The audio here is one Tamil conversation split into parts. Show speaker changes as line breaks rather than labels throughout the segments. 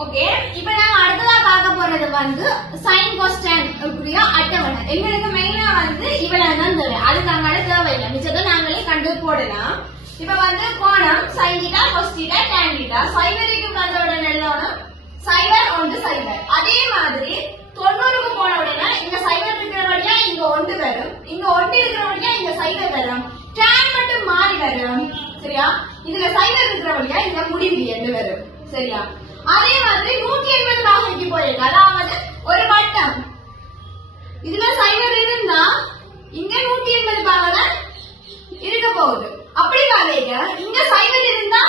ஓகே இப்போ நாங்க அடுத்ததா பார்க்க போறது வந்து சைன் கொஸ்டன் உரிய அட்டவணை. எங்களுக்கு மெயினா வந்து இவ்வளவு தான் தேவை அது அங்கால தேவையில்லை. மிச்சத்தை நாங்களே கண்டு போடலாம். இப்ப வந்து கோணம் sine theta cos theta tan theta சைபருக்கு வந்த உடனே எழுதணும் சைபர் ஒன்று சைபர் அதே மாதிரி தொண்ணூறுக்கு போன உடனே இங்க சைபர் இருக்கிற வழியா இங்க ஒன்று வரும். இங்க ஒன்று இருக்கிற வழியா இங்க சைபர் வரும். டேன் மட்டும் மாறி வரும். சரியா? இதுல சைபர் இருக்கிற வழியா இங்க முடிவு என்று வரும். சரியா? அதே மாதிரி நூற்றி எண்பது பாகைக்கு போயிருக்கு. அதாவது ஒரு வட்டம். இதுல சைபர் இருந்தா இங்க நூற்றி எண்பது பாகை இருக்க போகுது. அப்படி பாருங்க இங்க சைபர் இருந்தா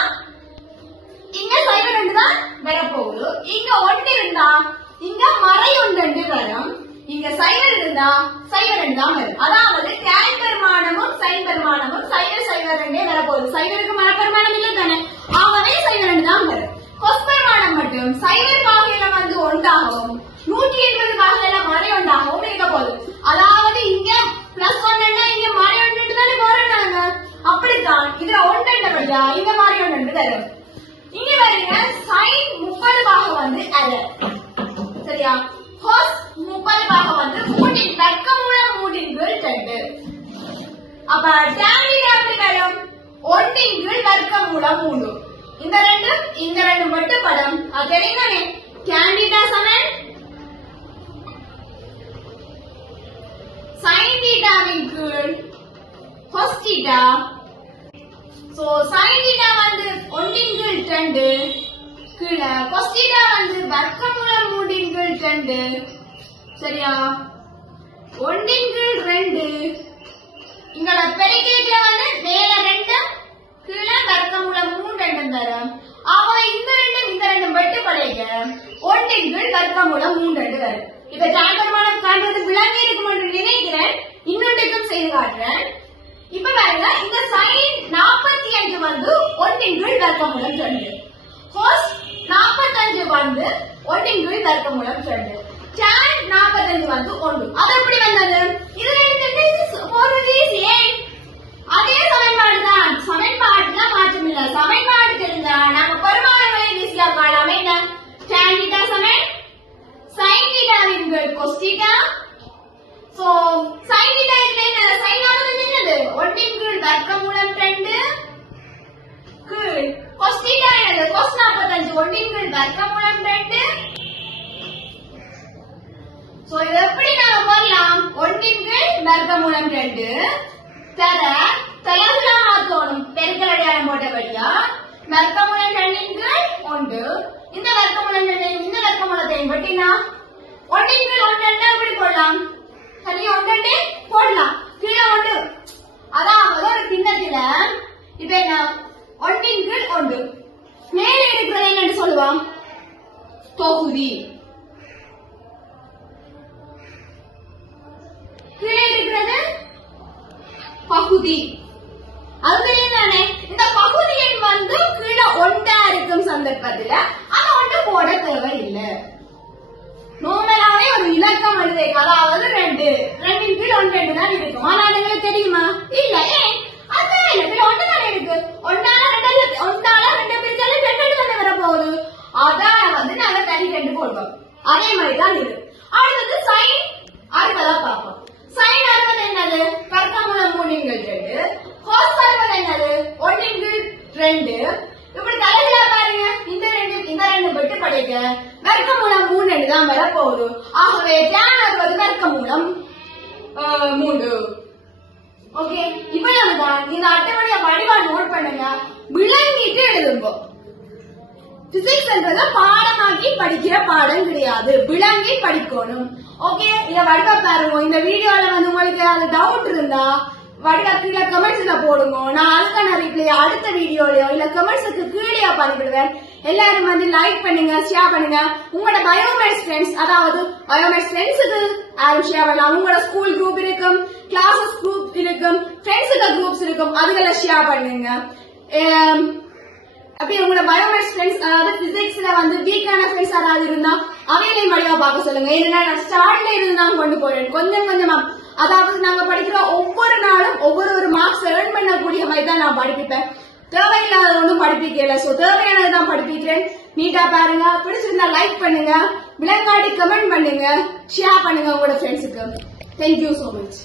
இங்க சைபர் ரெண்டு தான் வரப்போகுது. இங்க ஒன்று இருந்தா இங்க மறை ஒன்று வரும். இங்க சைவர் இருந்தா சைபர் ரெண்டு தான் வரும். அதாவது கேன் பெருமானமும் சைன் பெருமானமும் சைவர் சைபர் ரெண்டே வரப்போகுது. சைபருக்கு மரப்பெருமானம் பெருமானம் இல்ல தானே ஆகவே சைபர் ரெண்டு தான் வரும் கொஸ் பெருமானம் மட்டும் சைபர் பாகையில வந்து ஒன்றாகவும் நூற்றி எண்பது பாகையில மறை ஒன்றாகவும் இருக்க போகுது. அதாவது இங்க பிளஸ் ஒன்னு இங்க மறை ஒன்று தானே போறாங்க அப்படித்தான். இதுல ஒன்றா இந்த மாதிரி ஒன்று தரும். இங்க பாருங்க சைன் முப்பது பாகம் வந்து அலர் சரியா? ஹோஸ் முப்பது பாகம் வந்து மூட்டின் தர்க்க மூலம் மூட்டின் கீழ் ரெண்டு அப்ப டேனிட் எப்படி வரும்? ஒன்றின் கீழ் வர்க்க மூலம் மூணு இந்த ரெண்டு இந்த ரெண்டு மட்டும் படம் தெரியுதானே கேண்டிடா சமன். சைன் தீட்டாவின் கீழ் cos theta so sine theta வந்து ஒன்றின் கீழ் ரெண்டு கீழே cos வந்து வர்க்கமூலம் மூன்றின் கீழ் ரெண்டு சரியா? ஒன்றின் கீழ் ரெண்டு இங்கள பெருக்கீட்டுல வந்து மேல ரெண்டு கீழே வர்க்கமூலம் மூணு ரெண்டும் தரும் அவ இந்த ரெண்டும் இந்த ரெண்டும் வெட்டு படைக்க ஒன்றின் மூலம் மூன்று வரும் இப்ப ஜாதகமானம் காண்றது விளங்கி இருக்கும் என்று நினைக்கிறேன். இன்னொன்றுக்கும் செய்து காட்டுறேன். இப்ப பாருங்க இந்த சைன் நாற்பத்தி அஞ்சு வந்து ஒன்றின் கீழ் வர்க்கமூலம் சொல்லு ஹோஸ் நாற்பத்தஞ்சு வந்து ஒன்றின் கீழ் வர்க்கமூலம் ரெண்டு tan நாற்பத்தஞ்சு வந்து ஒன்று. அது எப்படி வந்தது இது ரெண்டு போறது ஏன் அதே சமன்பாடு தான் சமன்பாடுல மாற்றம் இல்ல சமன்பாடு தெரிஞ்சா நம்ம பெருமானங்களை ஈஸியா காணாம என்ன tan theta சமன் sin உங்கள் cos theta so sin theta இதுல என்ன sin ஆனது என்னது? ஒன்றின் கீழ் வர்க்கமூலம் ரெண்டு. கீழ் cos theta என்னது? Cos 45 ஒன்றின் கீழ் வர்க்கமூலம் ரெண்டு. சோ இது எப்படி நாம போடலாம் ஒன்றின் கீழ் வர்க்கமூலம் ரெண்டு. தர தலகுலா தோணும் பெருக்கல் அடையாளம் போட்டபடியா வர்க்கமூலம் ரெண்டின் கீழ் ஒன்று. இந்த வர்க்கமூலம் ரெண்டு இந்த வர்க்கமூலத்தை பட்டினா ஒன்று எப்படி போடலாம்? சரியா போடலாம். கீழே ஒன்று அதாவது ஒரு திண்ணத்தில இப்ப என்ன? ஒன்றின் கீழ் ஒன்று. மேலே இருக்கிறது தொகுதி. கீழே இருக்கிறது பகுதி. அது தெரியும் இந்த பகுதி வந்து கீழே ஒன்றா இருக்கும் சந்தர்ப்பத்துல அது ஒன்று போட தேவையில்லை. இலக்கம் அதாவது ரெண்டு. ரெண்டின் கீழ் ஒன்று ரெண்டு தான் இருக்கும். ஆனா அது எங்களுக்கு தெரியுமா? இல்ல. ஏன் அதான் இல்ல. ஒன்று தானே இருக்கு? ஒன்னால ரெண்டு ஒன்னால ரெண்டு பிரிச்சாலும் ரெண்டு ரெண்டு தானே வர போகுது அதால வந்து நாங்க தனி ரெண்டு போடுவோம் அதே மாதிரி தான் இது. அடுத்தது சைன் அறுபதா பார்ப்போம். சைன் அறுபது என்னது? வர்க்கமூலம் மூணின் கீழ் ரெண்டு. கோஸ் அறுபது என்னது? ஒன்னின் கீழ் ரெண்டு இப்படி தலைகளா பாருங்க இந்த ரெண்டு இந்த ரெண்டு விட்டு மூணு ரெண்டு தான் வர ஆகவே டேன் வருவது வர்க்கமூலம் ஆஹ், மூன்று. ஓகே இவ்வளவுதான். இந்த அட்டவணைய வடிவா நோட் பண்ணுங்க. விளங்கிட்டு எழுதுங்க பிசிக்ஸ்ன்றத பாடமாக்கி படிக்கிற பாடம் கிடையாது. விளங்கி படிக்கணும். ஓகே இத வடிவா பாருங்க. இந்த வீடியோல வந்து உங்களுக்கு அது டவுட் இருந்தா வடிவா கீழே கமெண்ட்ஸ்ல போடுங்க. நான் அதுக்கான ரிப்ளை அடுத்த வீடியோலயோ இல்ல கமெண்ட்ஸுக்கு கீழே பண்ணிவிடுவேன் எல்லாரும் வந்து லைக் பண்ணுங்க ஷேர் பண்ணுங்க. உங்களோட பயோமேட்ஸ் ஃப்ரெண்ட்ஸ் அதாவது பயோமேட்ஸ் ஃப்ரெண்ட்ஸுக்கு யாரும் ஷேர் பண்ணலாம் உங்களோட ஸ்கூல் குரூப் இருக்கும் கிளாஸஸ் குரூப் இருக்கும் ஃப்ரெண்ட்ஸுக்கு குரூப்ஸ் இருக்கும் அதுகளை ஷேர் பண்ணுங்க. அப்படி உங்களோட பயோமேட்ஸ் ஃப்ரெண்ட்ஸ் அதாவது பிசிக்ஸ்ல வந்து வீக்கான ஃப்ரெண்ட்ஸ் யாராவது இருந்தா அவைகளையும் வழியா பார்க்க சொல்லுங்க. ஏன்னா நான் ஸ்டார்ட்ல இருந்து தான் கொண்டு போறேன். கொஞ்சம் கொஞ்சமா அதாவது நாங்க படிக்கிற ஒவ்வொரு நாளும் ஒவ்வொரு ஒரு மார்க்ஸ் ஏர்ன் பண்ணக்கூடிய மாதிரி தான் நான் படிப்பிப்பேன். தேவையில்லாத ஒன்றும் படிப்பிக்கல. சோ தேவையானது தான் படிப்பிக்கிறேன். நீட்டா பாருங்க. பிடிச்சிருந்தா லைக் பண்ணுங்க. விலங்காடி கமெண்ட் பண்ணுங்க. ஷேர் பண்ணுங்க உங்களோட ஃப்ரெண்ட்ஸுக்கு தேங்க்யூ ஸோ மச்